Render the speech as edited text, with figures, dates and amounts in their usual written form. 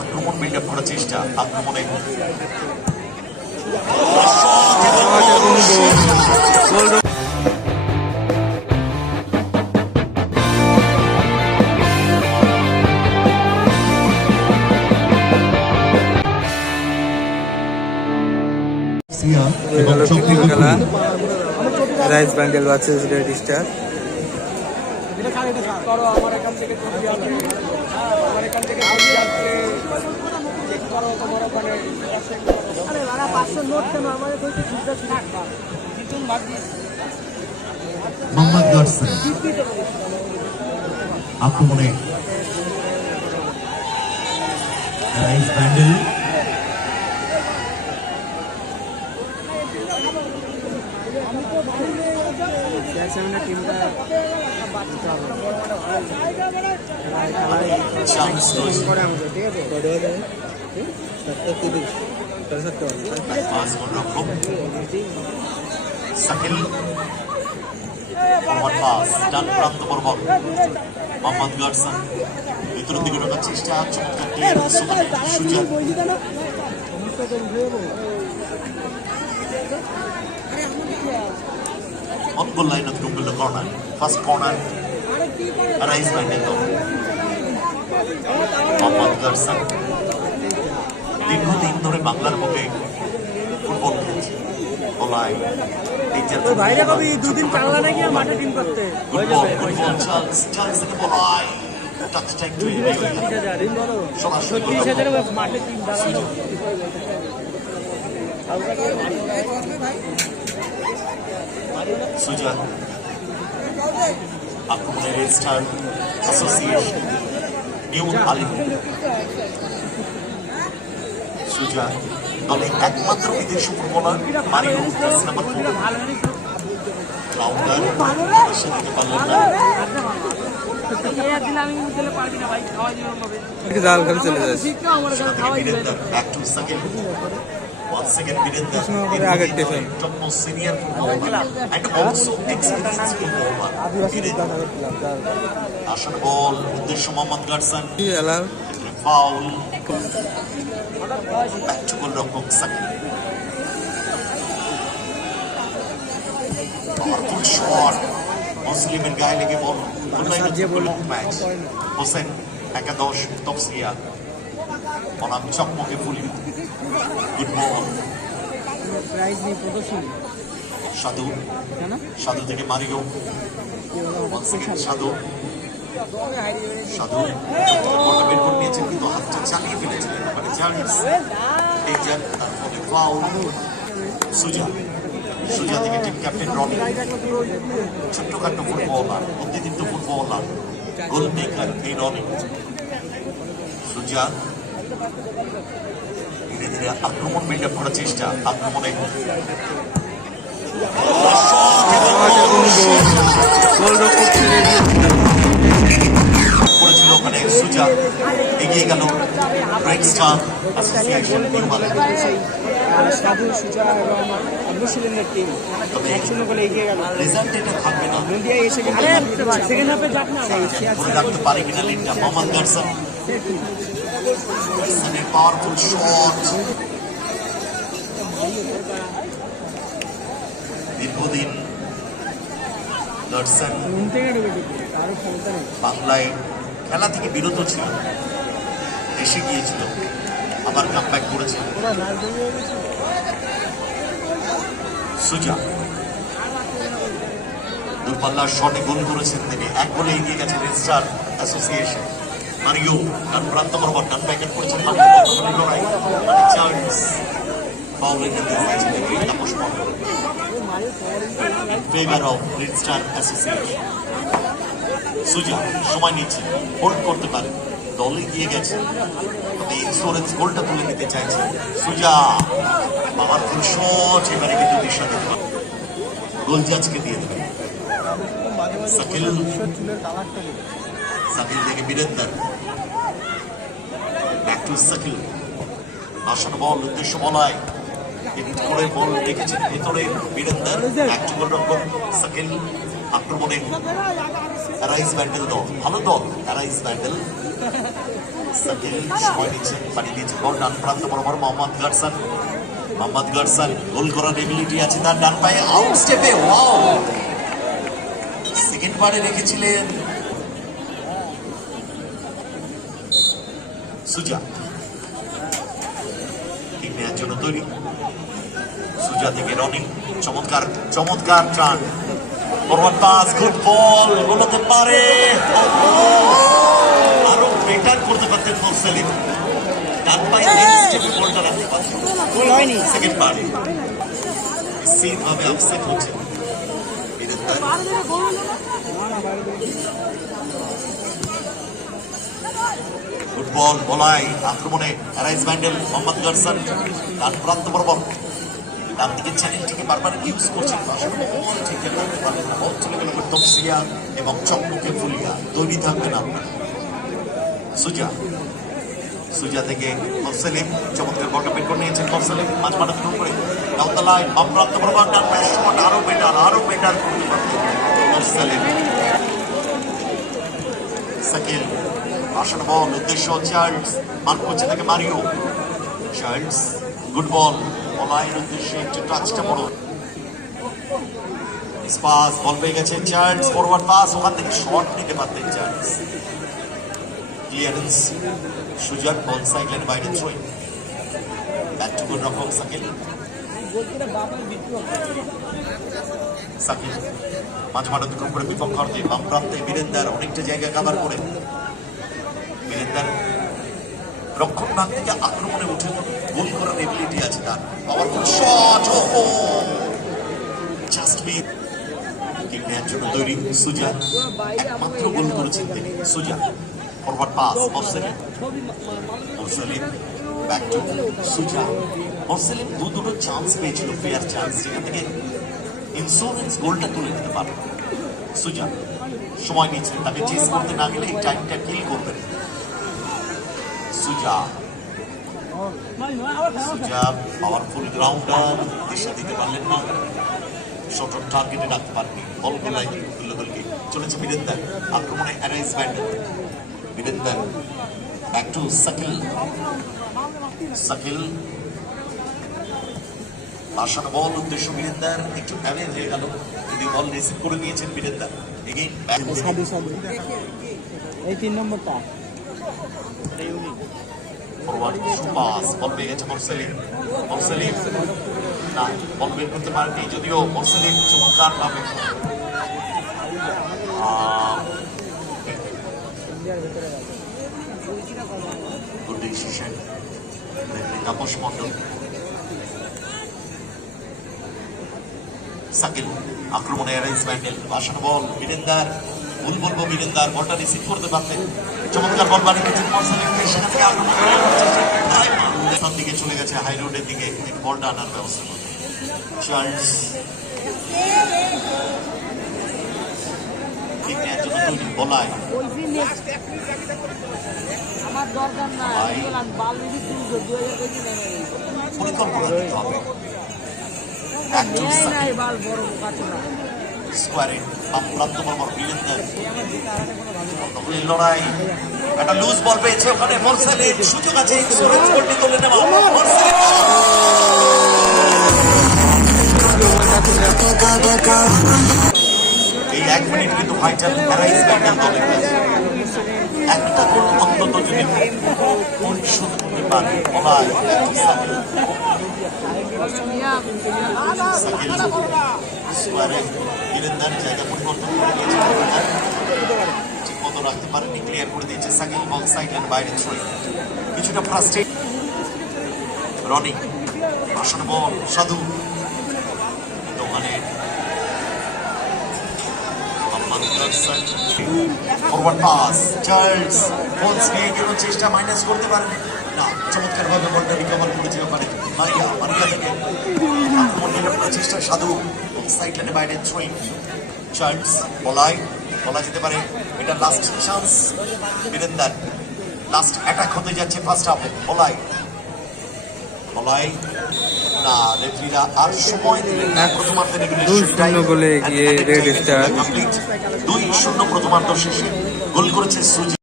আক্রমণ build up করার চেষ্টা, আক্রমণে rice Bandel versus red star. Mohammad Garson আক্রমণে রাইস ব্যান্ডেল সাকিল ডান প্রান্ত বরাবর মোহাম্মদ গার্সন ভিতরের দিকে ঢোকার চেষ্টা, চমৎকার সুযোগ on goal line of the corner. First corner, Rise Bandel. Mohammad Garsan. দীর্ঘদিন ধরে বাংলার বুকে ফুটবল খেলছে। বলাই ভাইরা কবি দুদিন চালা নাকি মাঠে টিম করতে ফুটবল চান্স থেকে বলাই টাচ টাইম টু মাঠে টিম দাঁড়ানো। সুজা আক্রমণের স্টার অ্যাসোসিয়েশন নিউ আলিপুর। সুজা দলে একমাত্র বিদেশি ফুটবলার মারিও নাম্বার 4 রাউন্ডার সেদিকে পারলেন না। Back to second once again Virendra, top most senior footballer and also experienced footballer. Ashan ball, উদ্দেশ্য Mohammad Garson, foul, back to গোলরক্ষক সাকিব। পাওয়ারফুল শট, মুসলিমের গায়ে লেগে বল, ম্যাচ। হোসেন একাদশ তফসিয়া বনাম চকমকে ফুলি। গুড বল, সাধু সাধু থেকে মারিও, সাধু সাধু বলটা বের করে নিয়েছেন কিন্তু হাতটা চালিয়ে ফেলেছিলেন। মানে সুজা সুজা থেকে টিম ক্যাপ্টেন রনি, ছোট্টখাট্ট ফুটবলার, প্রতিদিন ফুটবলার, গোল মেকার এই রনি। সুজা ধীরে ধীরে আক্রমণ বিল্ড আপ করার চেষ্টা, আক্রমণে করেছিল ওখানে সুজা, এগিয়ে গেল red star association new Alipore. Result এটা থাকবে না, ধরে রাখতে পারে কিনা লিডটা। মোহাম্মদ গার্সন পাওয়ারফুল শট, দীর্ঘদিন গার্সন বাংলায় খেলা থেকে বিরত ছিল, দেশে গিয়েছিল, আবার কামব্যাক করেছে। সুজা দূরপাল্লার শটে গোল করেছেন তিনি, এক গোলে এগিয়ে গেছেন রেড স্টার অ্যাসোসিয়েশন। মারিও ডান প্রান্ত বরাবর ডান ব্যাকেট করেছেন, চান্স ফাউলের Tapas Mondal favour of red star association. Suja সময় নিচ্ছে, হোল্ড করতে পারে, দলে গিয়ে গেছে, তবে ইন্স্যুরেন্স গোলটা তুলে নিতে চাইছে সুজা। পাওয়ারফুল শট, এবারে কিন্তু দিশা দিতে পারে, গোল জাজকে দিয়ে দেবে। সাকিল সাকিল থেকে বীরেন্দর, ব্যাক টু সাকিল, আসান বল, উদ্দেশ্য বলায় হিট করে বল রেখেছেন ভেতরে বীরেন্দর, এক গোলরক্ষক সাকিল। আক্রমণে রাইস ব্যান্ডেল দল, ভালো দল রাইস ব্যান্ডেল। সাকিল সময় নিচ্ছে, পানি দিয়েছে বল ডান প্রান্ত বরাবর মোহাম্মদ গারসান। মোহাম্মদ গারসান গোল করার এবিলিটি আছে তার, ডান পায়ে আউট স্টেপে, ওয়াও! সেকেন্ড পারে রেখেছিলেন সুজা। কিক নেওয়ার জন্য তৈরি, সুজা থেকে রনি, চমৎকার চমৎকার turn, forward pass, good ball, গোলতে পারে। আরো বেটার করতে পারতেন মোরসেলিম, ডান পায়ে স্টেপে বলটা রাখতে পারতেন। গোল হয়নি। সেকেন্ড পারে সেম ভাবে আপসেট হচ্ছে বীরেন্দ্র। ফুটবল বলাই আক্রমণে রাইস ব্যান্ডেল, মোহাম্মদ গারসান ডান প্রান্ত বরাবর, ডান দিকে চ্যানেলটিকে বারবার ইউজ করছেন, আসলে বল ঠিক করতে পারলেন না। বল চলে গেল তমসিয়া এবং চকমকে ফুলিয়া, তৈরি থাকবেন আপনারা। সুজা, সুজা থেকে মোরসেলিম, চমৎকার বলটা বের করে নিয়েছেন মোরসেলিম, মাঝ মাঠে থ্রো করে ডাউন দ্য লাইন, বাম প্রান্ত বরাবর ডান পায়ের শট, আরো বেটার করতে পারতেন মোরসেলিম। সাকিল, আসলে বল, উদ্দেশ্য চার্লস, মার্ক করছে থেকে মারিও, চার্লস গুড বল, বলাইয়ের উদ্দেশ্যে একটু টাচটা বড়, পাস, বল পেয়ে গেছে চার্লস, ফরওয়ার্ড পাস, ওখান থেকে শট নিতে পারতেন চার্লস। ক্লিয়ারেন্স, সুজার বল সাইডলাইন বাইরে থ্রোইং, ব্যাক টু গোলরক্ষক সাকিল। সাকিল মাঝ মাঠে দুটো করে বিপক্ষ অর্থে বাম প্রান্তে বীরেন্দ্র অনেকটা জায়গা কাভার করে, বীরেন্দ্র রক্ষণ ভাগ থেকে আক্রমণে উঠে গোল করার এবিলিটি আছে তার, পাওয়ারফুল শট, ওহো জাস্ট মিস। কিক নেওয়ার জন্য তৈরি সুজা, একমাত্র গোল করেছেন তিনি সুজা। Forward pass Morselim, Morselim back to সুজা। মোরসেলিম দুটো চান্স পেয়েছিল, ফেয়ার চান্স, যেখান থেকে ইন্স্যুরেন্স গোলটা তুলে নিতে পারবে। সুজা সময় নিচ্ছে, তাকে চেস করতে না গেলে এই টাইমটা কিল করবেন। সুজা, সুজা পাওয়ারফুল গ্রাউন্ডার, দিশা দিতে পারলেন না, শর্ট অন টার্গেটে রাখতে পারবেন, বল গোলাই গোলকে চলেছে বীরেন্দ্র, আক্রমণে arise Bandel, Birendra back to Shakil, Shakil আসানো বল, উদ্দেশ্য বীরেন্দ্র, একটু অ্যাওয়ে হয়ে গেল, যদি বল রিসিভ করে নিয়েছেন বীরেন্দ্র। এগেইন এই 3 নম্বরটা ফরওয়ার্ড পাস, বল পেয়ে গেছে মোরসেলিম, মোরসেলিম না বল বের করতে পারেনি, যদিও মোরসেলিম চমৎকার ভাবে গুড ডিসিশন তাপস মন্ডল। সাকিল আক্রমণে অ্যারেঞ্জ ব্যান্ডেল, বাসানো বল, বীরেন্দ্র ভুল বলবো, বীরেন্দ্র বলটা রিসিভ করতে পারতেন, চমৎকার বল বাড়ি গেছেন মোরসেলিমকে, সেখান থেকে আক্রমণ দিকে চলে গেছে, হাই রোডের দিকে বলটা আনার ব্যবস্থা করতে চার্লস। ঠিক নেওয়ার জন্য তৈরি বলাই, আমার দরকার না, পরিকল্পনা দিতে হবে। স্কোয়ারে বাম প্রান্ত বরাবর বীরেন্দ্র, লড়াই, একটা লুজ বল পেয়েছে ওখানে মোরসেলিম, সুযোগ আছে ইন্স্যুরেন্স গোলটি তুলে নেওয়া, মোরসেলিম এই 1 মিনিট কিন্তু ভাইটাল অ্যারাইজ ব্যান্ডেল দলের কাছে, একটা গোল অন্তত যদি পরিশোধ করতে পারে বলাই। সাকিল স্কোয়ারে বীরেন্দ্র জায়গা পরিবর্তন করে দিয়েছে, ঠিক মতো রাখতে পারেনি, ক্লিয়ার করে দিয়েছে সাকিল, বল সাইডলাইন বাইরে থ্রোইং, কিছুটা ফ্রাস্ট্রেট। রনি আসলে বল সাধু, কিন্তু মানে ফরওয়ার্ড পাস, চার্লস বল স্পিড করার চেষ্টা, মাইনাস করতে পারেনি না, চমৎকার ভাবে বলটা রিকভার করেছে ওখানে মারিয়া, মারিয়া থেকে আক্রমণ করার চেষ্টা, সাধু সাইড লাইনে বাইরে থ্রোইং, চার্লস বলাই, বলা যেতে পারে এটা last chance Birendra, last attack হতে যাচ্ছে ফার্স্ট হাফে, বলাই, বলাই না, রেফারিরা আর সময় দিলেন না, প্রথমার্ধে রেগুলেশন টাইম গোলে এগিয়ে রেড স্টার কমপ্লিট 2-0 প্রথমার্ধ শেষে গোল করেছে সুজি।